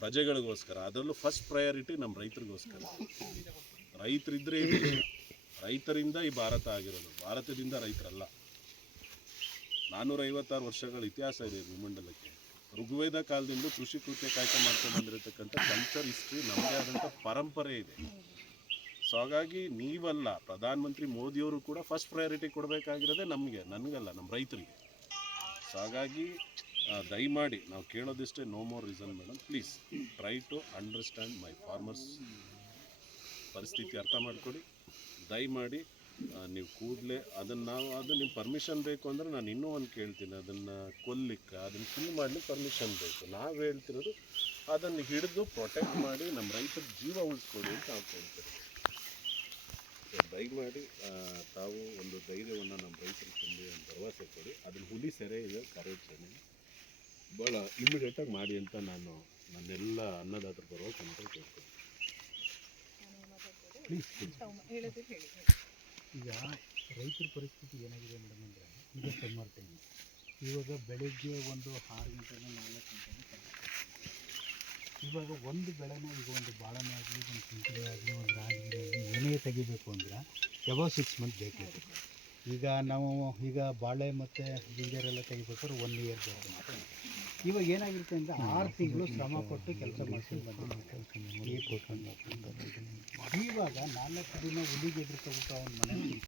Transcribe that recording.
ಪ್ರಜೆಗಳಿಗೋಸ್ಕರ. ಅದರಲ್ಲೂ first priority ನಮ್ಮ ರೈತರಿಗೋಸ್ಕರ. ರೈತರಿದ್ದರೆ ಈ ದೇಶ, ರೈತರಿಂದ ಈ ಭಾರತ ಆಗಿರೋದು, ಭಾರತದಿಂದ ರೈತರಲ್ಲ. 456 ವರ್ಷಗಳ ಇತಿಹಾಸ ಇದೆ ಭೂಮಂಡಲಕ್ಕೆ. ಋಗ್ವೇದ ಕಾಲದಿಂದ ಕೃಷಿ ಕೃತ್ಯ ಕಾಯ್ದೆ ಮಾಡ್ಕೊಂಡು ಬಂದಿರತಕ್ಕಂಥ ಕಲ್ಚರ್, ಹಿಸ್ಟ್ರಿ, ನಮ್ಮದೇ ಆದಂಥ ಪರಂಪರೆ ಇದೆ. ಸೊ ಹಾಗಾಗಿ ನೀವಲ್ಲ, ಪ್ರಧಾನಮಂತ್ರಿ ಮೋದಿಯವರು ಕೂಡ ಫಸ್ಟ್ ಪ್ರಯಾರಿಟಿ ಕೊಡಬೇಕಾಗಿರೋದೇ ನಮಗೆ, ನನಗಲ್ಲ, ನಮ್ಮ ರೈತರಿಗೆ. ಸೊ ಹಾಗಾಗಿ ದಯಮಾಡಿ ನಾವು ಕೇಳೋದಿಷ್ಟೇ, no more reason madam, please try to understand my farmers ಪರಿಸ್ಥಿತಿ ಅರ್ಥ ಮಾಡಿಕೊಡಿ. ದಯಮಾಡಿ ನೀವು ಕೂಡಲೇ ಅದನ್ನು ನಿಮ್ಮ ಪರ್ಮಿಷನ್ ಬೇಕು ಅಂದರೆ ನಾನು ಇನ್ನೂ ಒಂದು ಕೇಳ್ತೀನಿ, ಅದನ್ನು ಕೊಲ್ಲಿಕ್ಕೆ, ಅದನ್ನು ಕಿಲ್ ಮಾಡಲಿಕ್ಕೆ ಪರ್ಮಿಷನ್ ಬೇಕು. ನಾವು ಹೇಳ್ತಿರೋದು ಅದನ್ನು ಹಿಡಿದು ಪ್ರೊಟೆಕ್ಟ್ ಮಾಡಿ ನಮ್ಮ ರೈತರ ಜೀವ ಉಳಿಸ್ಕೊಡಿ ಅಂತ ನಾವು ಕೇಳ್ತೀವಿ. ದಯಮಾಡಿ ತಾವು ಒಂದು ಧೈರ್ಯವನ್ನು ನಮ್ಮ ರೈತರಿಗೆ ತುಂಬಿ ಒಂದು ಭರವಸೆ ಕೊಡಿ. ಅದನ್ನು ಹುಲಿ ಸೆರೆ ಇದೆ, ಕಾರ್ಯಾಚರಣೆ ಭಾಳ ಇಮಿಡಿಯೇಟಾಗಿ ಮಾಡಿ ಅಂತ ನಾನು ನನ್ನೆಲ್ಲ ಅನ್ನದಾತರ ಬರುವಾಗ ಅಂತ ಕೇಳ್ತೀನಿ. ಈಗ ರೈತರ ಪರಿಸ್ಥಿತಿ ಏನಾಗಿದೆ ಮೇಡಮ್ ಅಂದರೆ, ಈಗ ಸಮ್ಮರ್ ಟೈಮ್, ಇವಾಗ ಬೆಳಗ್ಗೆ ಒಂದು 6 ಗಂಟೆನ 4 ಗಂಟೆನ ಇವಾಗ ಒಂದು ಬೆಳೆನ, ಈಗ ಒಂದು ಬಾಳೆನೇ ಆಗಲಿ, ಒಂದು ಕಿಂಟರಿ ಆಗಲಿ, ಒಂದು ರಾಗಿ ಏನೇ ತೆಗಿಬೇಕು ಅಂದ್ರೆ ಅಬೌವ್ 6 ಮಂತ್ ಬೇಕು. ಈಗ ನಾವು ಈಗ ಬಾಳೆ ಮತ್ತು ಜಿಂಜರೆಲ್ಲ ತೆಗಿಬೇಕಾದ್ರೆ 1 ಇಯರ್ ಬೇಕು ಮಾತ್ರ. ಇವಾಗ ಏನಾಗಿರುತ್ತೆ ಅಂದರೆ 6 ತಿಂಗಳು ಶ್ರಮಪಟ್ಟು ಕೆಲಸ ಮಾಡ್ಕೊಂಡು ಬಂದು ಇವಾಗ 4 ದಿನ ಹುಲಿಗೆ ಎದುರ್ಕೊಬಿಟ್ಟು ಅವ್ನ ಮನೆ